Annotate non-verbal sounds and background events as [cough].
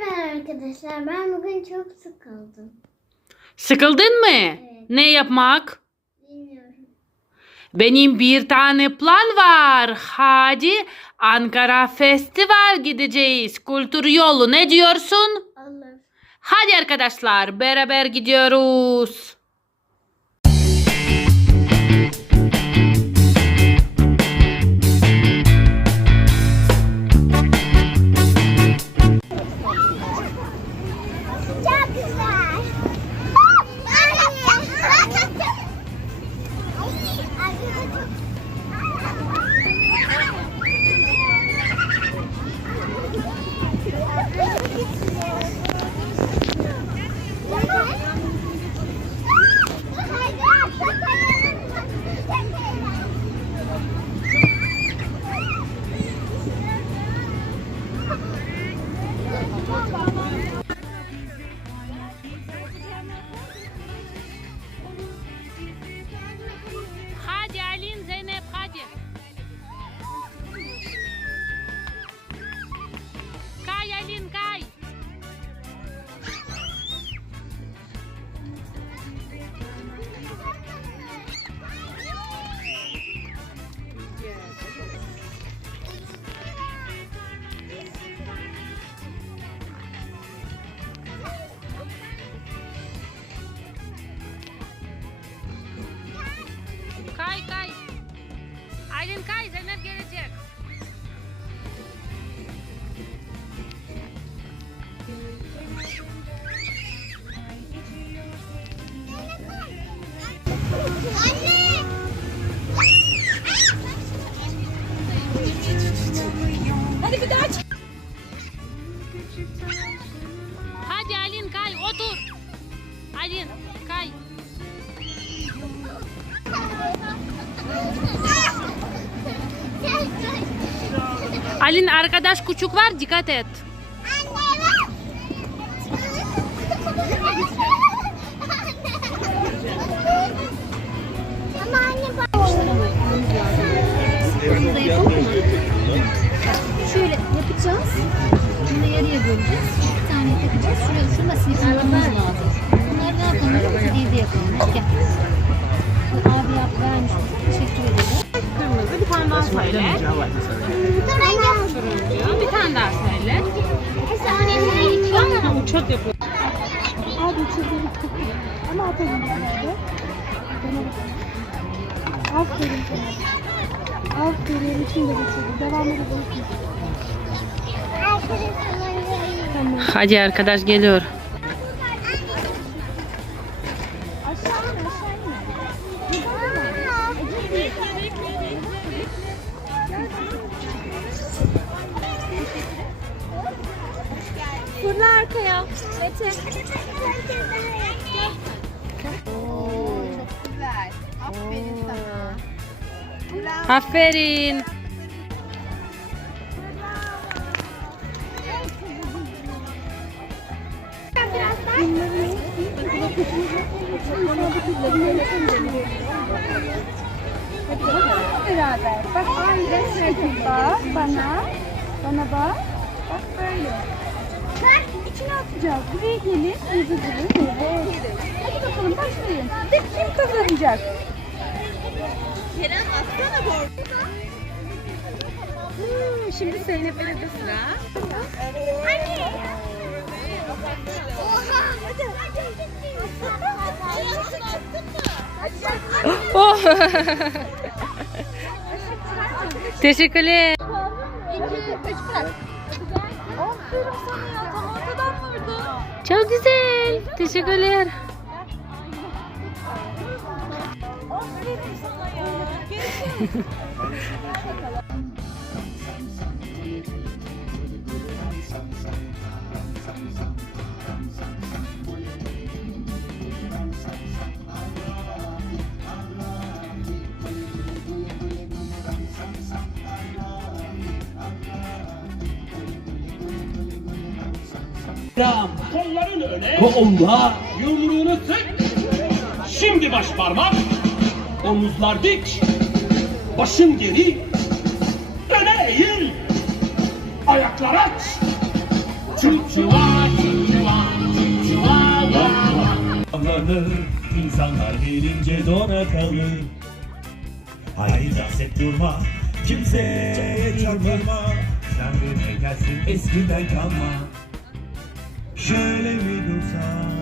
Merhaba arkadaşlar. Ben bugün çok sıkıldım. Sıkıldın mı? Evet. Ne yapmak? Bilmiyorum. Benim bir tane plan var. Hadi Ankara Festival gideceğiz. Kültür yolu ne diyorsun? Olur. Hadi arkadaşlar beraber gidiyoruz. Hadi Aylin kay Zeynep gelecek. Anne! Hadi bir daha aç. Hadi Aylin kay otur. Aylin kay. Aylin arkadaş küçük var dikkat et. Ama anne bak. Şöyle yapacağız. Bunu yarıya böleceğiz. Bir tane takacağız. Şuraya şunu da sıyırmamız lazım. Bunları ne yapalım? Hediye yapalım. Gel. Abi yap vermiş. Teşekkür ederim. Kırmızı bir tane daha söyle. Turuncu bir tane daha söyle. Uçak yapıyor. Abi tutuyor. Ama atalım bakalım. Aferin sana. Aferin. İçin de bitirdi. Devam edebilirsin. Tamam. Hadi arkadaş geliyor. Fırla arkaya. Mete. Aferin. Beraber. Bak aynı bak bana. Bana bak. Bak böyle. Bak içine atacağız. Buraya gelin. Hızlı. Hadi bakalım başlayın. De kim kazanacak? Hmm, şimdi Zeynep'e de sıra. Oh. Teşekkürler. Aferin sana ya. Tam ortadan vurdu. Çok güzel. Teşekkürler. Aferin sana ya. [laughs] Ram. Kolların öne. Kollar. Yumruğunu sık. Şimdi baş parmak. Omuzlar dik. Başın geri. Öne eğil. Ayaklar aç. Çuçuva, çuçuva, çuçuva, va. Avlanır, insanlar gelince dona kalır. Haydi dans et durma, kimseye çarpılma. Sen de gelsin eskiden kalma. Şöyle bir dursan,